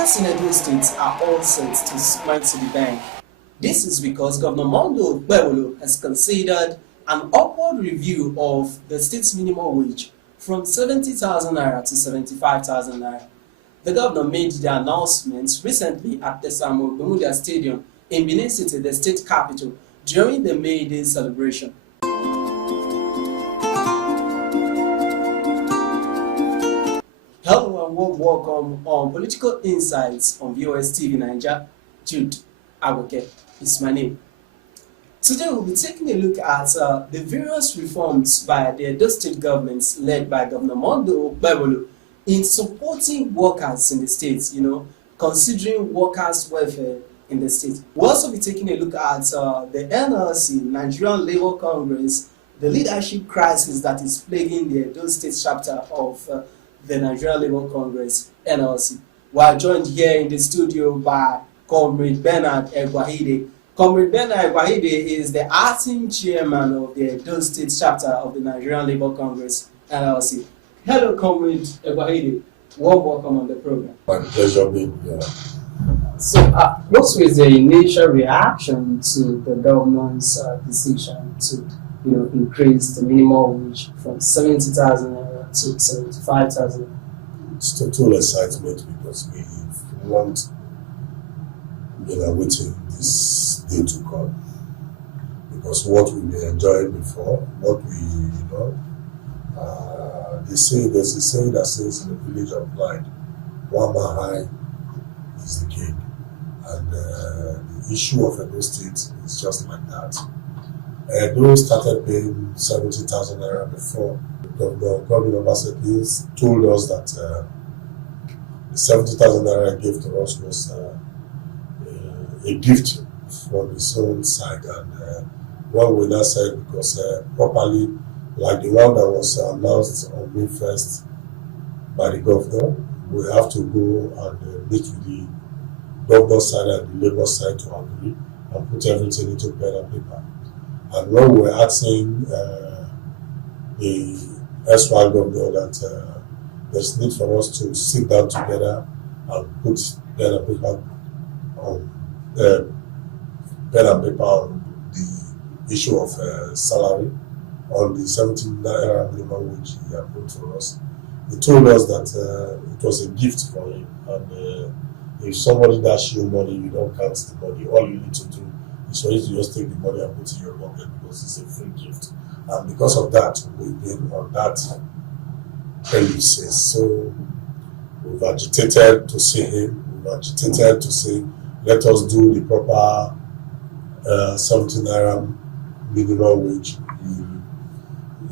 Workers in Edo State are all set to sprint to the bank. This is because Governor Mondo Gbewolo has considered an upward review of the state's minimum wage from 70,000 naira to 75,000 naira. The governor made the announcement recently at the Samuel Bermuda Stadium in Benin City, the state capital, during the May Day celebration. Hello and warm welcome on Political Insights on VOS TV Nigeria. Jude Awoke is my name. Today we'll be taking a look at the various reforms by the Edo State governments led by Governor Mondo Gbewolo in supporting workers in the state, considering workers' welfare in the state. We'll also be taking a look at the NLC, Nigerian Labour Congress, the leadership crisis that is plaguing the Edo State chapter of the Nigerian Labour Congress, NLC. We are joined here in the studio by Comrade Bernard Egwahide. Comrade Bernard Egwahide is the acting chairman of the Edo State chapter of the Nigerian Labour Congress, NLC. Hello, Comrade Egwahide. Warm welcome on the program. My pleasure being here. So, what was the initial reaction to the government's decision to, increase the minimum wage from 70,000 naira to 75,000? It's total excitement because we've long been awaiting this day to come. Because what we've been enjoying before, what we, there's a saying that says in the village of blind, one man high is the king. And the issue of Edo State is just like that. Edo started paying 70,000 naira before. Governor Obasanjo told us that the 70,000 naira gave to us was a gift from his own side. And what we now said, because properly, like the one that was announced on May 1st by the governor, we have to go and meet with the governor's side and the labor side to agree and put everything into pen and paper. And when we were asking the erstwhile governor that there's need for us to sit down together and put pen and paper on the issue of salary on the 17 naira minimum wage he approved for us. He told us that it was a gift for him, and if somebody dash you money, you don't count the money. All you need to do is for you to just take the money and put it in your pocket because it's a free gift. And because of that, we've been on that premises. So we've agitated to see him. We've agitated to say, let us do the proper 17 naira minimum wage.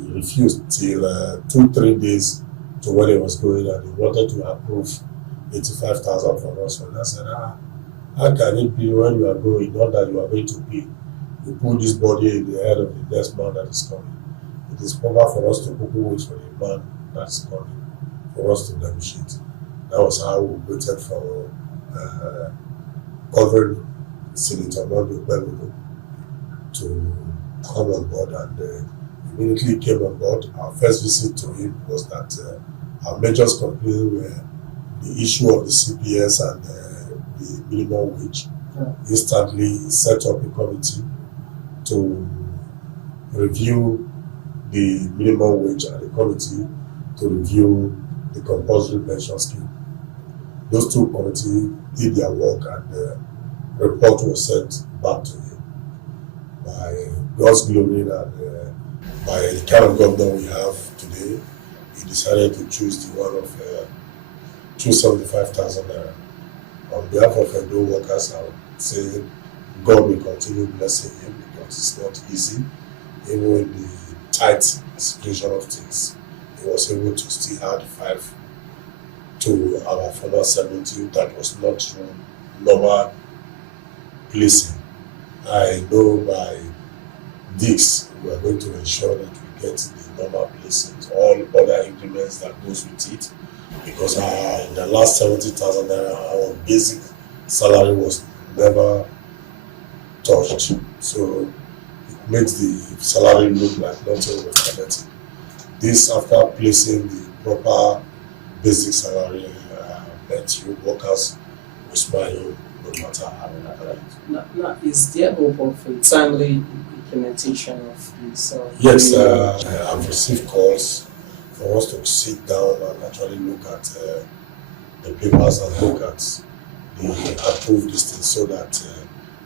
He refused till 2-3 days to when he was going, and he wanted to approve 85,000 for us. And I said, how can it be when you are going, not that you are going to pay? You put this body in the head of the next man that is coming. It is proper for us to book wait for the man that is coming, for us to negotiate. That was how we waited for Governor Senator Mondo Gbewolo to come on board, and immediately came on board. Our first visit to him was that our major complaints were the issue of the CPS and the minimum wage. Instantly set up a committee to review the minimum wage and the committee to review the compulsory pension scheme. Those two committees did their work, and the report was sent back to him. By God's glory and by the kind of governor we have today, he decided to choose the one of 75,000 naira. On behalf of Edo workers, I would say God will continue blessing him because it's not easy. Even in the tight situation of things, he was able to still add 5 to our former 70. That was not normal placing. I know by this, we are going to ensure that we get the normal placings, all other increments that goes with it. Because in the last 70,000 naira, our basic salary was never touched. So it makes the salary look like nothing was collected. This after placing the proper basic salary meant you workers Ismail, no matter how. Now, is there hope of a timely implementation of this? Yes, I've received calls for us to sit down and actually look at the papers and look at the approved listings so that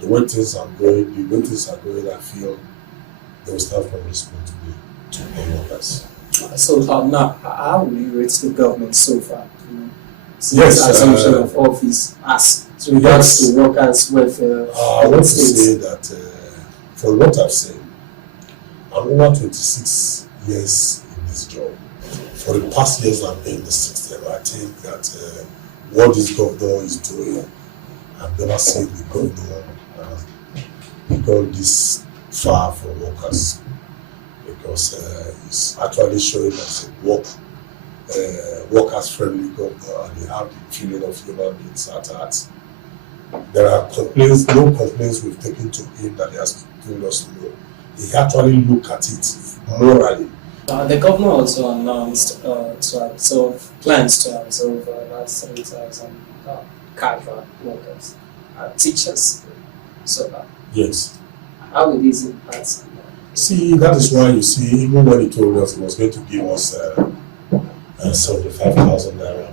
the way things are going, I feel they will start from responsibly to pay workers. So now, how will you rate the government so far? Since Yes, assumption of office as regards to workers' welfare. I want to say that from what I've seen, I'm over 26 years in this job. For the past years I've been in the system, I think that what this governor is doing, I've never seen the governor gone this far for workers, because it's actually showing us a workers-friendly governor, and they have the feeling of human beings at heart. There are complaints, no complaints we've taken to him that he has told us no. He actually look at it morally. The governor also announced plans to absorb about 7,000 casual workers, teachers. So, Yes. how will this impact? See, that is why you see, even when he told us he was going to give us 75,000 naira,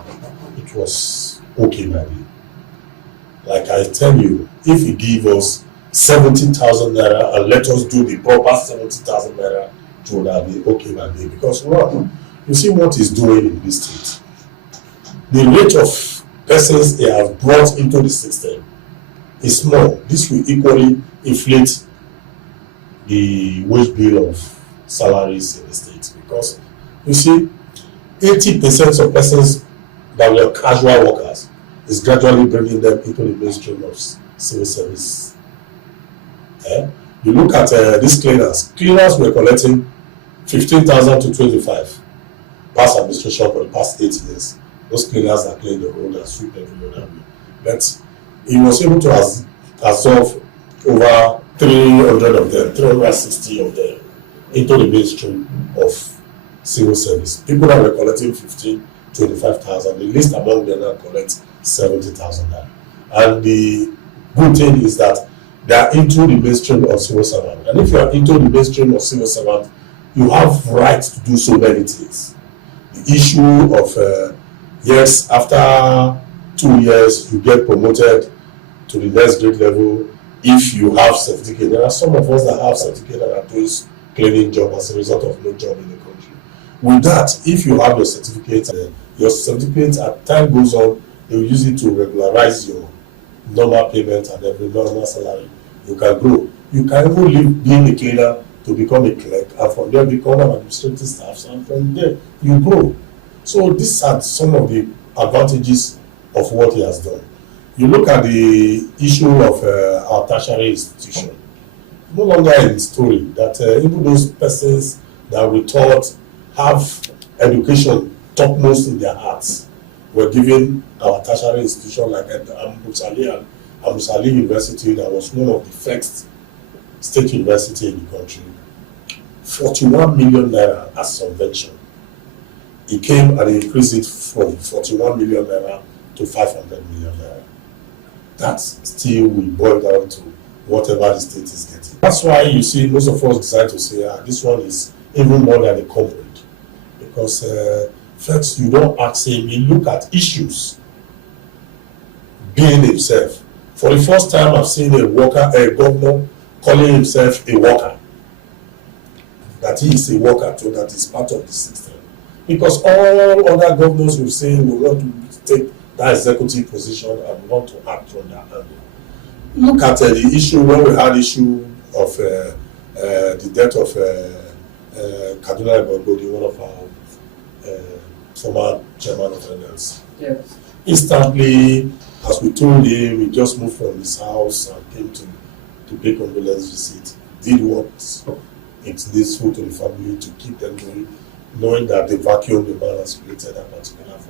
it was okay by me. Like I tell you, if he give us 70,000 naira and let us do the proper 70,000 naira, it would be okay by me. Because one, you see what he's doing in this state. The rate of persons he has brought into the system is small. This will equally inflate the wage bill of salaries in the state, because you see 80% of persons that were casual workers is gradually bringing them into the mainstream of civil service. You look at these cleaners were collecting 15,000 to 25 past administration for the past 8 years. Those cleaners are cleaning the road and sweep every other way, but he was able to absorb over 300 of them, 360 of them into the mainstream of civil service. People that were collecting 15, 25,000, the least among them now collect 70,000 naira. And the good thing is that they are into the mainstream of civil servant. And if you are into the mainstream of civil servant, you have right to do so many things. The issue of yes, after 2 years you get promoted to the next grade level if you have certificate. There are some of us that have certificate that are doing cleaning job as a result of no job in the country. With that, if you have your certificate as time goes on, they will use it to regularize your normal payment and every normal salary. You can grow. You can even leave being a cleaner to become a clerk, and from there become an administrative staff, and from there you grow. So these are some of the advantages of what he has done. You look at the issue of our tertiary institution, no longer in story that even those persons that we thought have education topmost in their hearts were given our tertiary institution like Amusali University, that was one of the first state university in the country. 41 million naira as subvention. He came and he increased it from 41 million naira to 500 million naira. That still will boil down to whatever the state is getting. That's why you see most of us decide to say, this one is even more than a comrade. Because first, you don't ask him, you look at issues. Being himself. For the first time, I've seen a governor calling himself a worker. That he is a worker too, that is part of the system. Because all other governors will say we want to take that executive position and want to act from that angle. Look at the issue when we had issue of the death of Kaduna Ibogodi, one of our former chairman of NLC. Yes. Instantly, as we told him, we just moved from his house and came to pay condolence visit. Did what it's needful to the family to keep them going, knowing that the vacuum the man has created that particular family.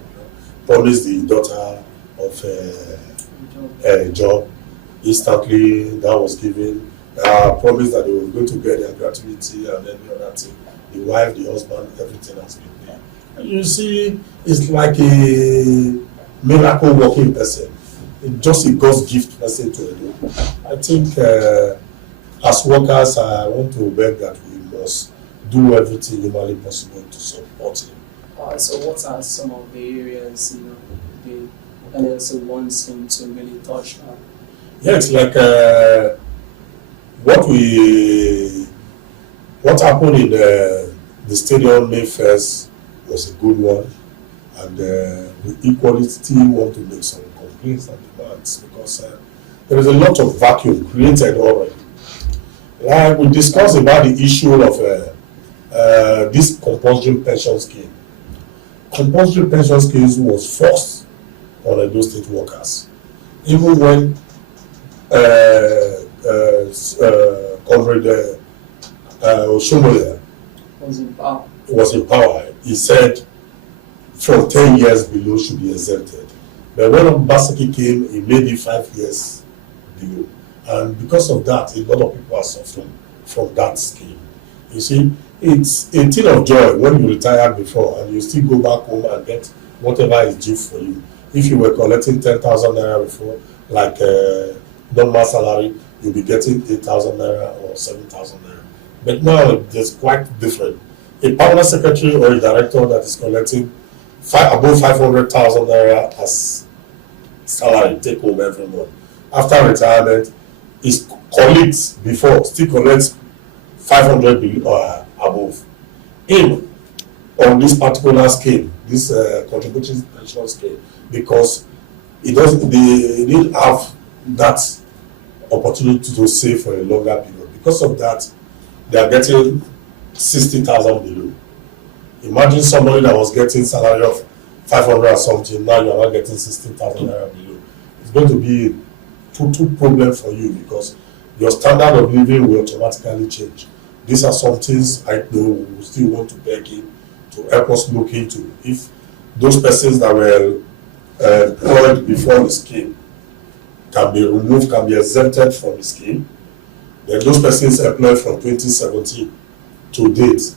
Promised the daughter of a job. Instantly, that was given. Promised that they were going to get their gratuity and any other thing. The wife, the husband, everything has been there. And you see, it's like a miracle working person. just a God's gift person to Edo. I think as workers, I want to beg that we must do everything humanly possible to support him. So what are some of the areas the NLC wants him to really touch on? Yeah, it's like what happened in the stadium May 1st was a good one, and we equally still want to make some complaints and demands because there is a lot of vacuum created already. Like we discussed about the issue of this compulsory pension scheme. Compulsory pension scheme was forced on Edo State workers, even when Comrade Oshomole was in power. He said from 10 years below should be exempted. But when Obaseki came, he made it 5 years below. And because of that, a lot of people are suffering from that scheme. You see, it's a thing of joy when you retired before and you still go back home and get whatever is due for you. If you were collecting 10,000 naira before, like normal salary, you'll be getting 8,000 naira or 7,000 naira. But now it's quite different. A permanent secretary or a director that is collecting above 500,000 naira as salary take home every month. After retirement, his colleagues before still collects 500 or above. Him on this particular scale, this contributing pension scale, because they didn't have that opportunity to save for a longer period. Because of that, they are getting 60,000 below. Imagine somebody that was getting salary of 500 or something, now you are not getting 60,000 naira below. It's going to be a total problem for you because your standard of living will automatically change. These are some things I know we still want to beg him to help us look into. If those persons that were employed before the scheme can be removed, can be exempted from the scheme, then those persons employed from 2017 to date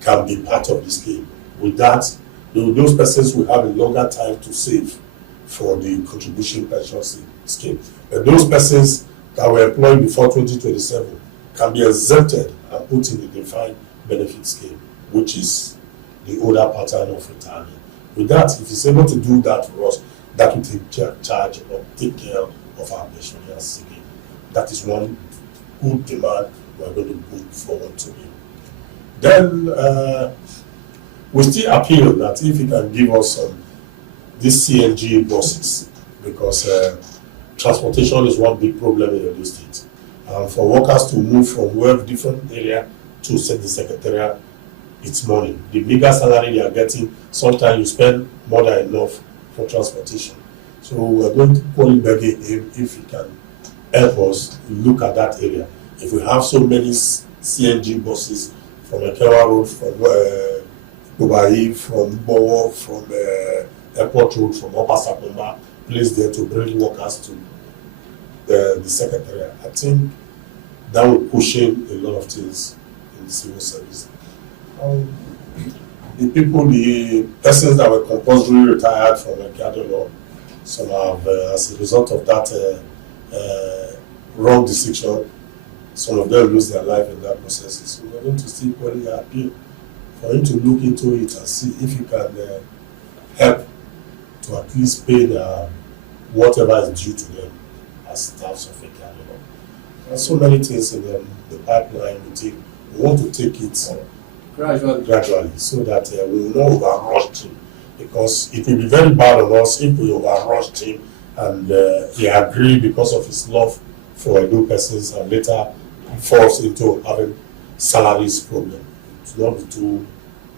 can be part of the scheme. With that, those persons will have a longer time to save for the contribution pension scheme. But those persons that were employed before 2027 can be exempted and put in the defined benefit scheme, which is the older pattern of retirement. With that, if he's able to do that for us, that will take charge or take care of our pensioners again. That is one good demand we are going to put forward to him. Then we still appeal that if he can give us some these CNG buses, because transportation is one big problem in Edo State. For workers to move from one different area to the secretariat, it's money. The bigger salary they are getting, sometimes you spend more than enough for transportation. So we're going to call him begging him if he can help us look at that area. If we have so many CNG buses from Ajaero Road, from Olaye, from Bowo, from Airport Road, from Upper Sakumba, placed there to bring workers to the secretariat, I think that will push in a lot of things in the civil service. The persons that were compulsorily retired from Ajaero, some have, as a result of that wrong decision, some of them lose their life in that process. So we're going to still query appeal for him to look into it and see if he can help to at least pay whatever is due to them as staffs of Ajaero. There are so many things in the pipeline. We want to take it gradually so that we will not overrush him, because it will be very bad on us if we overrush him and he agreed because of his love for Edo persons and later falls into having salaries problem. It will not be too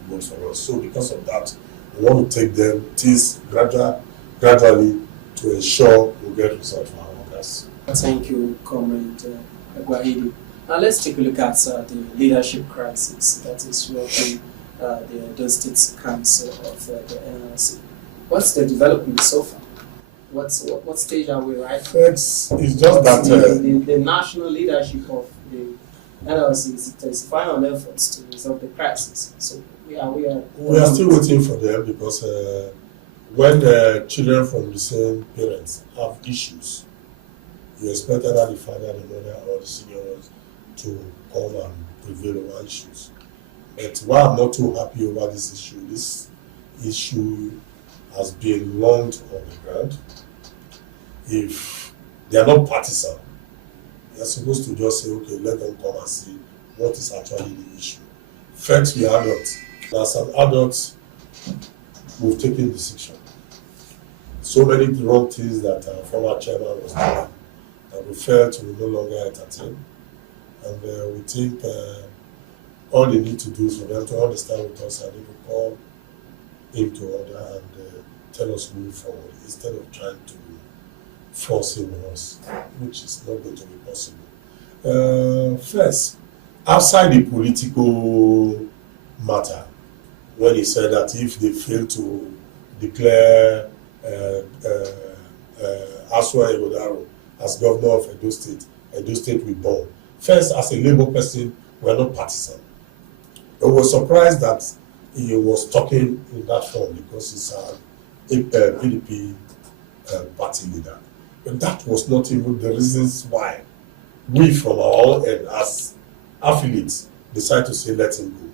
good for us. So because of that, we want to take them things gradually to ensure we get results for our workers. Thank you, Comrade Ajaero. Now let's take a look at the leadership crisis that is rocking the Edo State Council of the NLC. What's the development so far? What stage are we right? It's just that the national leadership of the NLC is intensifying on efforts to resolve the crisis. So we are still waiting for them because when children from the same parents have issues, you expect either the father, the mother, or the senior ones to come and prevail over issues. But why I'm not too happy over this issue has been launched on the ground. If they are not partisan, they are supposed to just say, okay, let them come and see what is actually the issue. First, we are adults. As an adult, we've taken decision. So many wrong things that our former chairman was doing that we felt we no longer entertain. And we think all they need to do is for them to understand with us and they will call him to order and tell us move forward instead of trying to force him on us, which is not going to be possible. First, outside the political matter, when he said that if they fail to declare Ajaero as governor of Edo State will burn. First, as a Labour person, we are not partisan. I was surprised that he was talking in that form because he's a PDP party leader. But that was not even the reasons why we from our own end as affiliates decide to say let him go.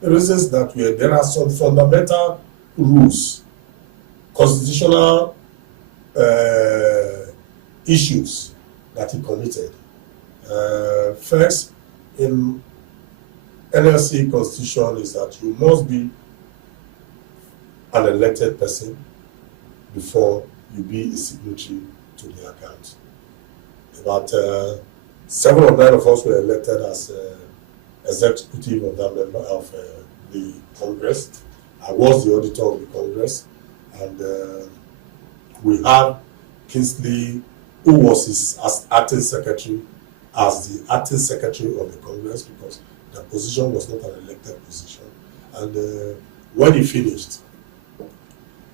The reasons that there are some fundamental rules, constitutional issues that he committed. First, in NLC constitution is that you must be an elected person before you be a signatory to the account. About 7 or 9 of us were elected as executive of that member of the Congress. I was the auditor of the Congress, and we had Kingsley, who was his as acting secretary, as the acting secretary of the Congress because the position was not an elected position. And when he finished,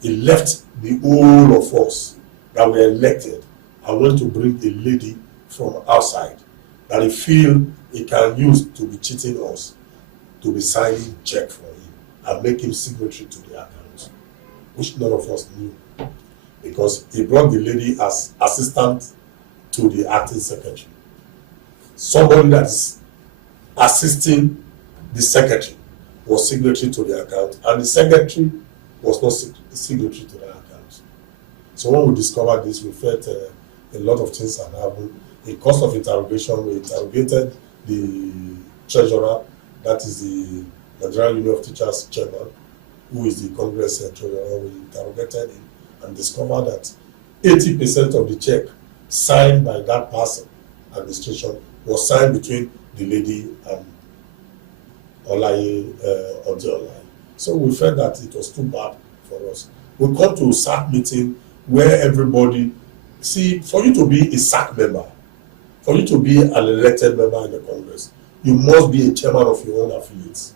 he left the whole of us that were elected and went to bring a lady from outside that he feel he can use to be cheating us, to be signing check for him and make him signatory to the account, which none of us knew. Because he brought the lady as assistant to the acting secretary. Somebody that is assisting the secretary was signatory to the account, and the secretary was not signatory to the account. So when we discovered this, we felt a lot of things had happened. In course of interrogation, we interrogated the treasurer, that is the Nigerian Union of Teachers chairman, who is the Congress treasurer. We interrogated him and discovered that 80% of the check signed by that person, administration, was signed between the lady and Olaye, Olaye. So we felt that it was too bad for us. We come to a SAC meeting where everybody, see, for you to be a SAC member, for you to be an elected member in the Congress, you must be a chairman of your own affiliates.